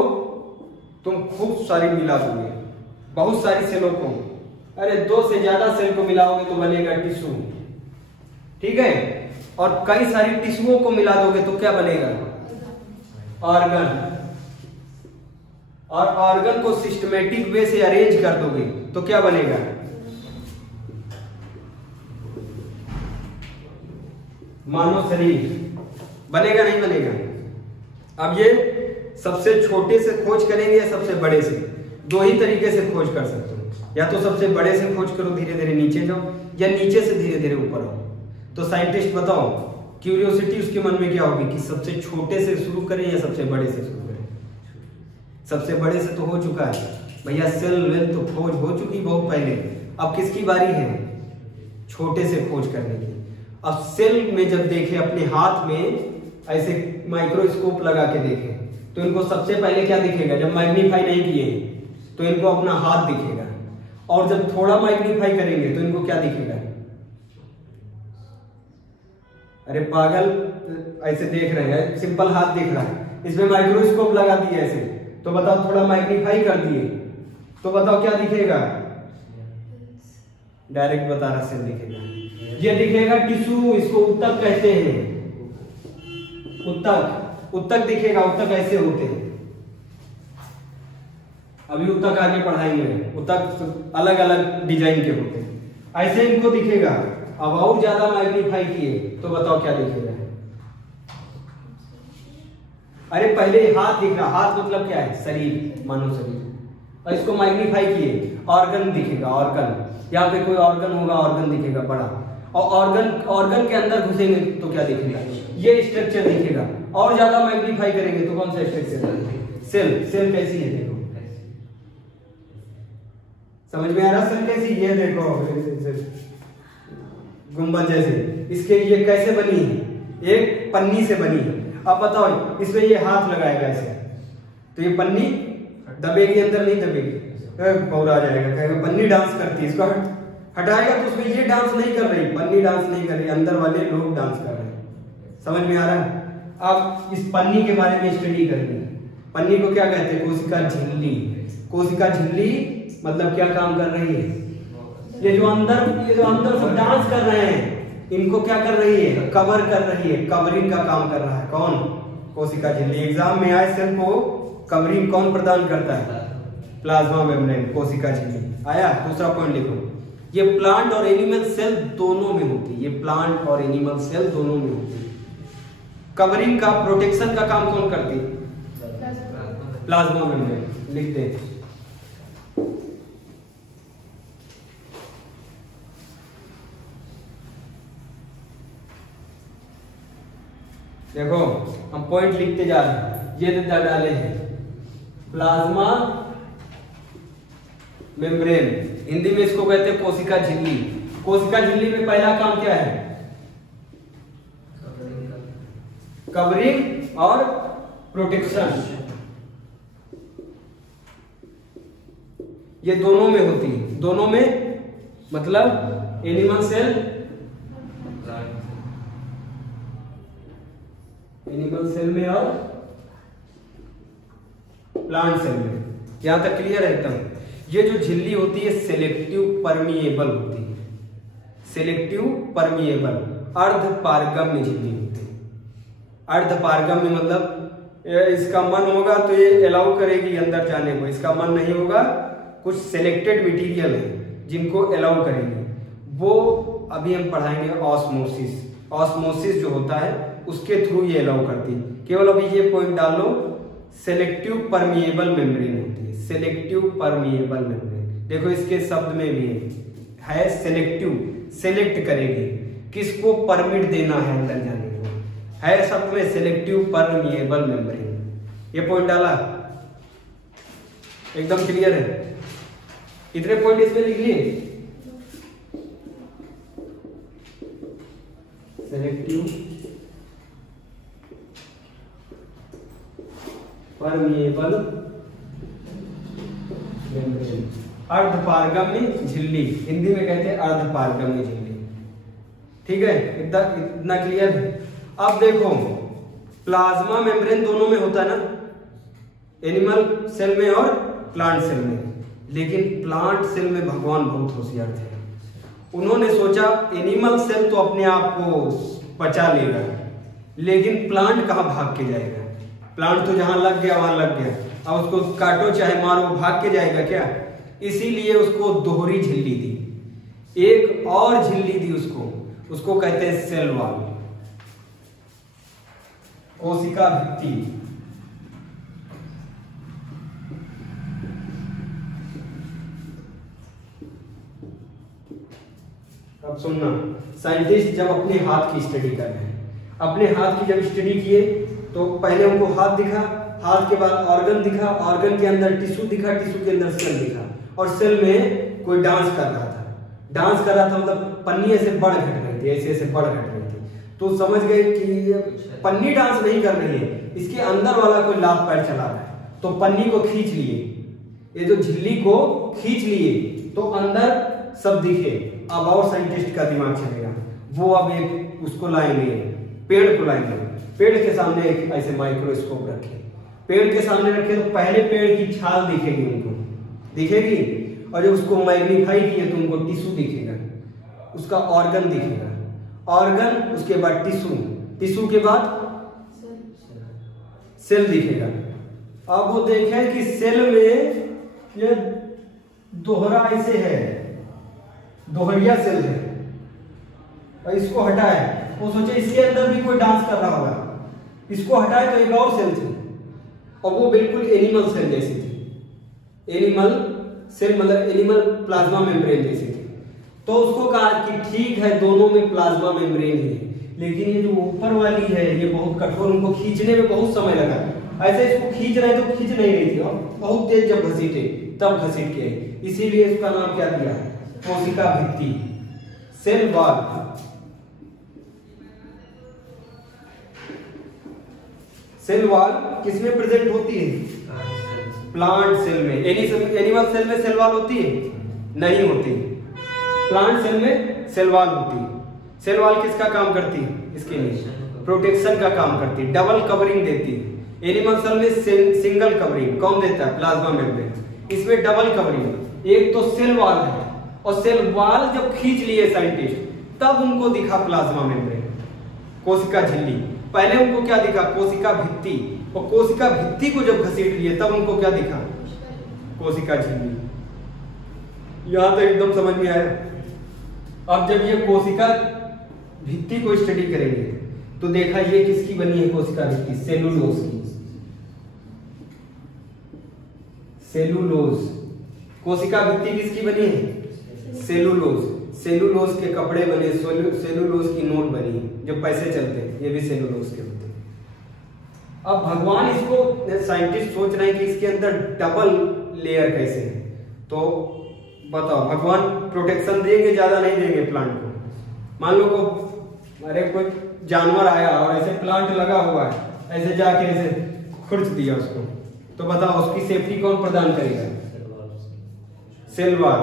तुम खूब सारी मिला दोगे, बहुत सारी सेलों को, अरे 2 से ज्यादा सेल को मिलाओगे तो बनेगा टिश्यू, ठीक है। और कई सारी टिश्यूओं को मिला दोगे तो क्या बनेगा? ऑर्गन। और ऑर्गन को सिस्टमेटिक वे से अरेंज कर दोगे तो क्या बनेगा? मानव शरीर। बनेगा नहीं बनेगा? अब ये सबसे छोटे से खोज करेंगे या सबसे बड़े से? 2 ही तरीके से खोज कर सकते हो, या तो सबसे बड़े से खोज करो, धीरे धीरे नीचे जाओ, या नीचे से धीरे धीरे ऊपर आओ। तो साइंटिस्ट बताओ, क्यूरियोसिटी उसके मन में क्या होगी कि सबसे छोटे से शुरू करें या सबसे बड़े से शुरू करें? सबसे बड़े से तो हो चुका है भैया, सेल वेल तो खोज हो चुकी बहुत पहले। अब किसकी बारी है? छोटे से खोज करने की। अब सेल में जब देखे अपने हाथ में, ऐसे माइक्रोस्कोप लगा के देखे, तो इनको सबसे पहले क्या दिखेगा? जब मैग्नीफाई नहीं किए तो इनको अपना हाथ दिखेगा, और जब थोड़ा मैग्नीफाई करेंगे तो इनको क्या दिखेगा? अरे पागल, ऐसे देख रहे हैं, सिंपल हाथ दिख रहा है, इसमें माइक्रोस्कोप लगा दिए ऐसे, तो बताओ थोड़ा मैग्नीफाई कर दिए तो बताओ क्या दिखेगा? डायरेक्ट बता रहा, सेल दिखेगा। ये दिखेगा टिश्यू, इसको उत्तक कहते हैं। उत्तक दिखेगा। उत्तक ऐसे होते हैं, अभी उत्तक आगे पढ़ाएंगे। उत्तक अलग अलग डिजाइन के होते हैं, ऐसे इनको दिखेगा। अब और ज्यादा मैग्नीफाई किए तो बताओ क्या दिखेगा? अरे पहले हाथ दिख रहा, हाथ मतलब क्या है? शरीर, मानव शरीर। और इसको मैग्नीफाई किए, ऑर्गन दिखेगा, ऑर्गन। यहाँ पे कोई ऑर्गन होगा, ऑर्गन दिखेगा बड़ा। और ऑर्गन के अंदर घुसेंगे तो क्या दिखेगा? ये स्ट्रक्चर दिखेगा। और ज्यादा मैग्नीफाई करेंगे तो कौन सा स्ट्रक्चर? सेल कैसी है देखो, समझ में आ रहा? सेल कैसी? ये देखो गुंबद जैसे, इसके लिए कैसे बनी है? एक पन्नी से बनी है। अब बताओ इसमें ये हाथ लगाएगा ऐसे, तो ये पन्नी दबेगी अंदर? नहीं दबेगी, पौरा जाएगा, कहेगा पन्नी डांस करती है। इसको हटाएगा तो उसमें ये डांस नहीं कर रही, पन्नी डांस नहीं कर रही, अंदर वाले लोग डांस कर रहे हैं। समझ में आ रहा है? अब इस पन्नी के बारे में स्टडी करनी है। पन्नी को क्या कहते हैं? कोशिका झिल्ली। कोशिका झिल्ली मतलब क्या काम कर रही है? ये जो अंदर सब डांस कर रहे हैं, इनको क्या कर रही है? कवर कर रही है, कवरिंग का काम कर रहा है। कौन? कोशिका झिल्ली। एग्जाम में आए सेल को कवरिंग कौन प्रदान करता है? प्लाज्मा मेम्ब्रेन, कोशिका झिल्ली। आया? दूसरा पॉइंट लिखो, ये प्लांट और एनिमल सेल दोनों में होती है, ये प्लांट और एनिमल सेल दोनों में होती है। कवरिंग का, प्रोटेक्शन का काम कौन करती है? Plasma membrane. लिख दे। देखो हम पॉइंट लिखते जा रहे हैं, ये डाले हैं प्लाज्मा मेम्ब्रेन, हिंदी में इसको कहते हैं कोशिका झिल्ली। कोशिका झिल्ली में पहला काम क्या है? कवरिंग और प्रोटेक्शन, ये दोनों में होती है। दोनों में मतलब एनिमल सेल, एनिमल सेल में और प्लांट सेल में। यहां तक क्लियर है एकदम। ये जो झिल्ली होती है सेलेक्टिव परमिएबल होती है, सेलेक्टिव परमिएबल, अर्ध पारगम्य झिल्ली होती है। अर्ध पारगम्य मतलब इसका मन होगा तो ये अलाउ करेगी अंदर जाने को, इसका मन नहीं होगा, कुछ सेलेक्टेड मटेरियल है जिनको अलाउ करेगी। वो अभी हम पढ़ाएंगे ऑस्मोसिस। ऑस्मोसिस जो होता है उसके थ्रू ये अलाउ करती है। केवल अभी ये पॉइंट डाल लो, सेलेक्टिव परमिएबल मेम्ब्रेन होती है, सेलेक्टिव परमिएबल मेम्ब्रेन। देखो इसके शब्द में भी है सेलेक्टिव, सेलेक्ट करेगी किसको परमिट देना है अंदर जाने को, है शब्द में सेलेक्टिव परमिएबल मेम्ब्रेन। ये पॉइंट डाला, एकदम क्लियर है। इतने पॉइंट इसमें लिख लिए, सेलेक्टिव परमिएबल मेम्ब्रेन, अर्धपारगम्य झिल्ली, हिंदी में कहते हैं अर्धपारगम्य झिल्ली। ठीक है, इतना क्लियर है। अब देखो प्लाज्मा मेम्ब्रेन दोनों में होता है ना, एनिमल सेल में और प्लांट सेल में। लेकिन प्लांट सेल में भगवान बहुत होशियार थे, उन्होंने सोचा एनिमल सेल तो अपने आप को बचा लेगा, लेकिन प्लांट कहाँ भाग के जाएगा? प्लांट तो जहां लग गया वहां लग गया, अब उसको काटो चाहे मारो भाग के जाएगा क्या? इसीलिए उसको दोहरी झिल्ली दी, एक और झिल्ली दी उसको कहते हैं सेल वॉल, कोशिका भित्ति। अब सुनना, साइंटिस्ट जब अपने हाथ की स्टडी कर रहे हैं, अपने हाथ की जब स्टडी किए तो पहले उनको हाथ दिखा, हाथ के बाद ऑर्गन दिखा, ऑर्गन के अंदर टिश्यू दिखा, टिश्यू के अंदर सेल दिखा, और सेल में कोई डांस कर रहा था। डांस कर रहा था मतलब पन्नी ऐसे बढ़ घट रही थी, ऐसे ऐसे बढ़ घट रही थी। तो समझ गए कि पन्नी डांस नहीं कर रही है, इसके अंदर वाला कोई लात पैर चला रहा है। तो पन्नी को खींच लिए, ये जो झिल्ली को खींच लिए तो अंदर सब दिखे। अब और साइंटिस्ट का दिमाग चलेगा, वो अब एक उसको लाएंगे, पेड़ को लाएंगे, पेड़ के सामने एक ऐसे माइक्रोस्कोप रखे, पेड़ के सामने रखे तो पहले पेड़ की छाल दिखेगी, उनको दिखेगी, और जब उसको मैग्नीफाई किए तो उनको टिश्यू दिखेगा, उसका ऑर्गन दिखेगा, ऑर्गन उसके बाद टिश्यू, टिश्यू के बाद सेल दिखेगा। अब वो देखें कि सेल में ये दोहरा ऐसे है, दोहरिया सेल है, और इसको हटाए, वो सोचे इसके अंदर भी कोई डांस कर रहा होगा, इसको हटाए तो एक और सेल थी, और वो बिल्कुल एनिमल सेल जैसी थी, एनिमल सेल मतलब एनिमल प्लाज्मा मेम्ब्रेन जैसी थी। तो उसको कहा कि ठीक है दोनों में प्लाज्मा मेम्ब्रेन है, लेकिन ये जो ऊपर वाली है ये बहुत कठोर, उनको खींचने में बहुत समय लगा, ऐसे इसको खींच रहे तो खींच नहीं रही थी, और बहुत तेज जब घसीटे तब घसीट के, इसीलिए इसका नाम क्या दिया? कोशिका भित्ति, सेल वॉल। सेल वॉल किसमें प्रेजेंट होती है? प्लांट सेल में। एनिमल सेल में सेल वॉल होती है? नहीं होती। प्लांट सेल में सेल वॉल होती है। सेल वॉल किसका काम करती है? इसके लिए प्रोटेक्शन का काम करती है, डबल कवरिंग देती है। एनिमल सेल में सिंगल कवरिंग कौन देता है? Plasma membrane. इसमें डबल कवरिंग, एक तो सेल वॉल है, और सेल वॉल जब खींच लिए साइंटिस्ट तब उनको दिखा प्लाज्मा मेम्ब्रेन, कोशिका झिल्ली। पहले उनको क्या दिखा? कोशिका भित्ति, और कोशिका भित्ति को जब घसीट लिए तब उनको क्या दिखा? कोशिका झिल्ली। यहां तक एकदम समझ में आया। अब जब ये कोशिका भित्ति को स्टडी करेंगे तो देखा ये किसकी बनी है कोशिका भित्ति, सेलुलोज की। सेलुलोज, कोशिका भित्ति किसकी बनी है, सेलुलोज। सेलुलोज के कपड़े बने, सेलुलोज की नोट बनी, जो पैसे चलते हैं ये भी सेलुलोज के होते हैं। अब भगवान इसको साइंटिस्ट सोच रहे हैं कि इसके अंदर डबल लेयर कैसे है, तो बताओ भगवान प्रोटेक्शन देंगे, ज्यादा नहीं देंगे प्लांट को। मान लो को अरे कोई जानवर आया और ऐसे प्लांट लगा हुआ है, ऐसे जाके ऐसे खुर्च दिया उसको, तो बताओ उसकी सेफ्टी कौन प्रदान करेगा, सेल वॉल।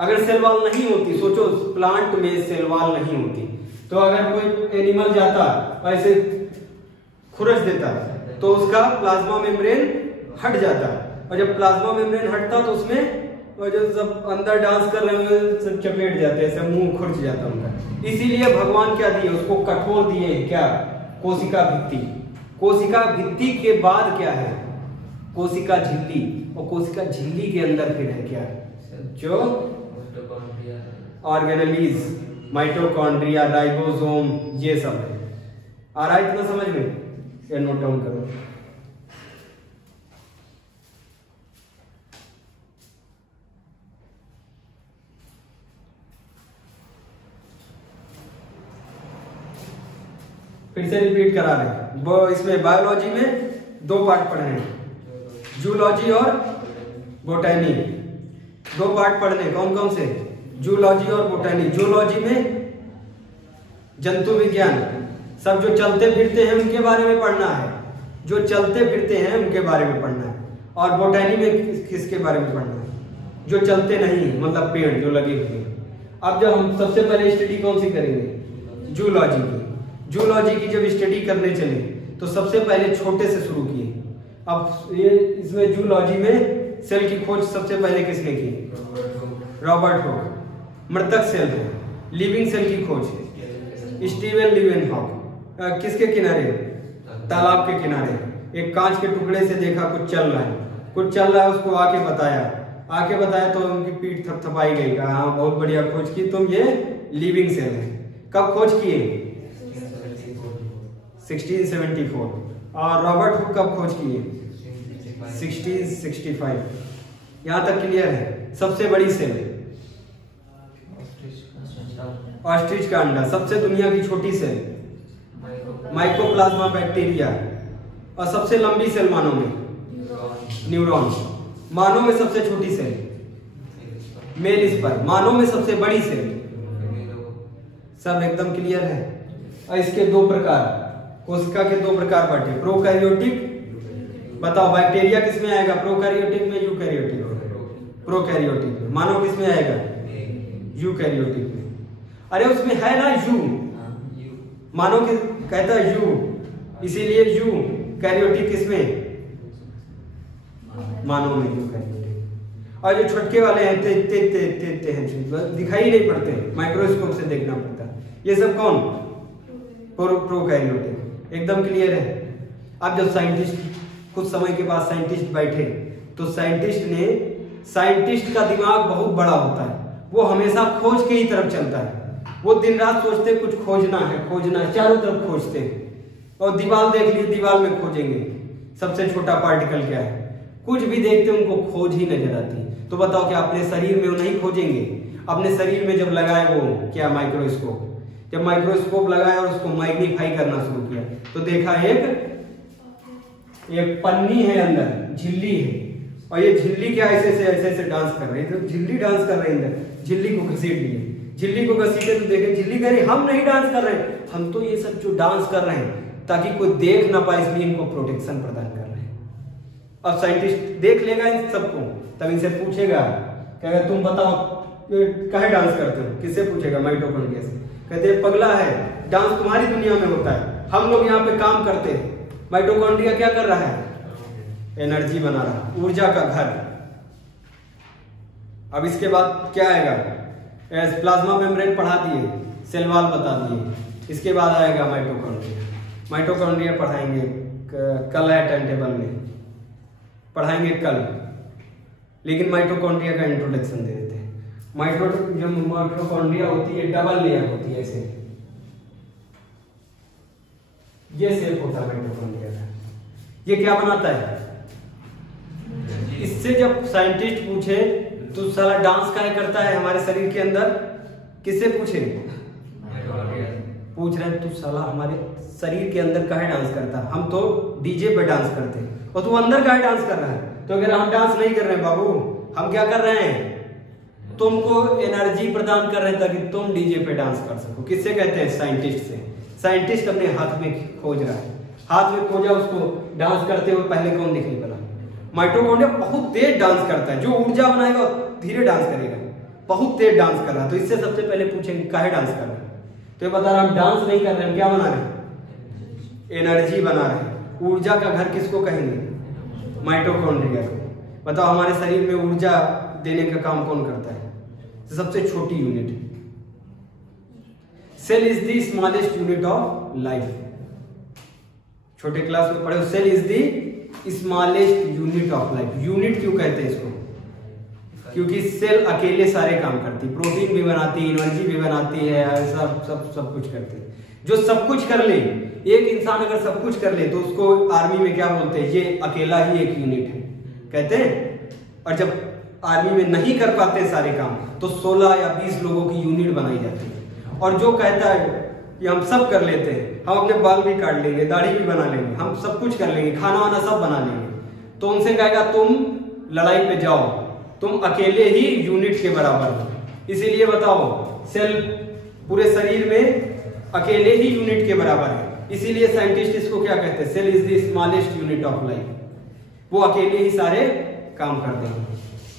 अगर सेल वॉल नहीं होती, सोचो प्लांट में सेल वॉल नहीं होती, तो अगर कोई एनिमल जाता ऐसे खुरच देता तो उसका प्लाज्मा मेम्ब्रेन हट जाता, और जब प्लाज्मा मेम्ब्रेन हटता तो उसमें और जो सब अंदर डांस कर रहे होंगे सब चपेट जाते हैं, ऐसे मुंह खुर्च जाता उनका। इसीलिए भगवान क्या दिए उसको, कठोर दिए, क्या, कोशिका भित्ति। कोशिका भित्ति के बाद क्या है, कोशिका झिल्ली, और कोशिका झिल्ली के अंदर फिर है क्या, जो ऑर्गेनेलीज, माइटोकॉन्ड्रिया, राइबोसोम, ये सब है। आ रहा है इतना समझ में, ये नोट डाउन करो। फिर से रिपीट करा रहे, वो इसमें बायोलॉजी में दो पार्ट पढ़े हैं, जूलॉजी और बोटैनी। दो पार्ट पढ़ने, कौन कौन से, जूलॉजी और बोटैनी। जूलॉजी में जंतु विज्ञान, सब जो चलते फिरते हैं उनके बारे में पढ़ना है, जो चलते फिरते हैं उनके बारे में पढ़ना है। और बोटैनी में किसके बारे में पढ़ना है, जो चलते नहीं, मतलब पेड़ जो लगे हुए हैं। अब जब हम सबसे पहले स्टडी कौन सी करेंगे, जूलॉजी की। जूलॉजी की जब स्टडी करने चले तो सबसे पहले छोटे से शुरू किए। अब ये इसमें जूलॉजी में सेल की खोज सबसे पहले किसने की, रॉबर्ट हुक। मृतक सेल है, लिविंग सेल की खोज स्टीवन लीवेनहॉक। किसके किनारे, तालाब के किनारे, एक कांच के टुकड़े से देखा कुछ चल रहा है, कुछ चल रहा है, उसको आके बताया तो उनकी पीठ थपथपाई गई, हाँ बहुत बढ़िया खोज की तुम, ये लिविंग सेल है। कब खोज किए, 1674। और रॉबर्ट हुक कब खोज किए, 1665। यहां तक क्लियर है। सबसे बड़ी सेल, ऑस्ट्रिच का अंडा। सबसे दुनिया की छोटी सेल, माइकोप्लाज्मा बैक्टीरिया। और सबसे लंबी सेल मानव में, न्यूरॉन। मानव में सबसे छोटी सेल, मेल स्पर्म। मानव में सबसे बड़ी सेल। सब एकदम क्लियर है। और इसके दो प्रकार, कोशिका के दो प्रकार बांटे, प्रोकैरियोटिक। बताओ बैक्टीरिया किस में आएगा, प्रोकैरियोटिक में, यूकैरियोटिक में, प्रोकैरियोटिक में। मानव किस में आएगा, यूकैरियोटिक में। अरे उसमें है ना यू, मानव के कहता है यू, इसीलिए यू कैरियोटिक किसमें, मानव में यूकैरियोटिक। और जो छुटके वाले हैं ते ते ते ते ते हैं, दिखाई नहीं पड़ते, माइक्रोस्कोप से देखना पड़ता है। ये सब कौन, प्रोकैरियोटिक। एकदम क्लियर है। अब जब साइंटिस्ट, कुछ समय के बाद साइंटिस्ट बैठे, तो साइंटिस्ट का दिमाग बहुत बड़ा होता है, वो हमेशा खोज के ही तरफ चलता है। वो दिन रात सोचते कुछ खोजना है, चारों तरफ खोजते हैं। और दीवार देख ली, दीवार में खोजेंगे सबसे छोटा पार्टिकल क्या है, कुछ भी देखते उनको खोज ही नजर आती। तो बताओ क्या अपने शरीर में वो नहीं खोजेंगे, अपने शरीर में जब लगाए वो क्या, माइक्रोस्कोप। जब माइक्रोस्कोप लगाया और उसको मैग्नीफाई करना शुरू किया तो देखा एक पन्नी है, अंदर झिल्ली है, और ये झिल्ली क्या ऐसे डांस कर रही है, तो झिल्ली डांस कर रही है अंदर। झिल्ली को घसीट दिए, झिल्ली को घसीटे तो देखे झिल्ली कह रही हम नहीं डांस कर रहे, हम तो ये सब जो डांस कर रहे हैं ताकि कोई देख ना पाए, इसलिए इनको प्रोटेक्शन प्रदान कर रहे हैं। अब साइंटिस्ट देख लेगा इन सबको, तब इनसे पूछेगा, कहेगा तुम बताओ काहे डांस करते हो, किससे पूछेगा, माइटोकॉन्ड्रिया से। कहते हैं पगला है, डांस तुम्हारी दुनिया में होता है, हम लोग यहाँ पे काम करते हैं। माइटोकॉन्ड्रिया क्या कर रहा है, एनर्जी बना रहा है, ऊर्जा का घर। अब इसके बाद क्या आएगा, प्लाज्मा मेम्ब्रेन पढ़ा दिए, सेल वॉल बता दिए। इसके बाद आएगा माइटोकॉन्ड्रिया। माइटोकॉन्ड्रिया पढ़ाएंगे कल है, टाइम टेबल में पढ़ाएंगे कल, लेकिन माइटोकॉन्ड्रिया का इंट्रोडक्शन दे देते हैं। जो माइटोकॉन्ड्रिया होती है डबल लेयर होती है, ऐसे ये शेप होता है माइटोकॉन्ड्रिया का। ये क्या बनाता है? इससे जब साइंटिस्ट पूछे तो साला डांस क्या करता है हमारे शरीर के अंदर, किससे पूछे? पूछ रहे तू साला हमारे शरीर के अंदर काहे डांस करता है? हम तो डीजे पे डांस करते हैं और तू अंदर काहे डांस कर रहा है? तो अगर हम डांस नहीं कर रहे हैं बाबू, हम क्या कर रहे हैं? तुमको एनर्जी प्रदान कर रहे हैं ताकि तुम डीजे पे डांस कर सको। किससे कहते हैं? साइंटिस्ट से। साइंटिस्ट अपने हाथ में खोज रहा है, हाथ में खोजा, उसको डांस करते हुए पहले कौन दिखने वाला? माइटोकॉन्ड्रिया बहुत तेज डांस करता है, जो ऊर्जा बनाएगा धीरे डांस करेगा, बहुत तेज डांस कर रहा है। तो इससे सबसे पहले पूछेंगे काहे डांस कर रहे हैं? तो ये बता रहा हम डांस नहीं कर रहे हैं, क्या बना रहे हैं? एनर्जी बना रहे हैं। ऊर्जा का घर किसको कहेंगे? माइटोकॉन्ड्रिया को। बताओ हमारे शरीर में ऊर्जा देने का काम कौन करता है? तो सबसे छोटी unit. Cell is the smallest unit of life. छोटे क्लास में पढ़े, cell is the smallest unit of life. Unit क्यों कहते हैं इसको? क्योंकि सेल अकेले सारे काम करती है, प्रोटीन भी बनाती है, एनर्जी भी बनाती है, सब कुछ करती है। जो सब कुछ कर ले, एक इंसान अगर सब कुछ कर ले तो उसको आर्मी में क्या बोलते हैं? ये अकेला ही एक यूनिट है कहते हैं। और जब आर्मी में नहीं कर पाते सारे काम तो 16 या 20 लोगों की यूनिट बनाई जाती है। और जो कहता है कि हम सब कर लेते हैं, हम अपने बाल भी काट लेंगे, दाढ़ी भी बना लेंगे, हम सब कुछ कर लेंगे, खाना वाना सब बना लेंगे, तो उनसे कहेगा तुम लड़ाई पे जाओ, तुम अकेले ही यूनिट के बराबर हो। इसीलिए बताओ सेल पूरे शरीर में अकेले ही यूनिट के बराबर है। इसीलिए साइंटिस्ट इसको क्या कहते हैं? Cell is the smallest unit of life. वो अकेले ही सारे काम करते हैं।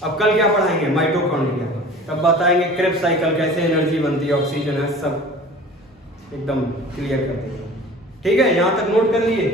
अब कल क्या पढ़ाएंगे? माइटोकॉन्ड्रिया। तब बताएंगे क्रेब्स साइकिल, कैसे एनर्जी बनती है, ऑक्सीजन है, सब एकदम क्लियर कर देंगे। ठीक है, यहां तक नोट कर लिए।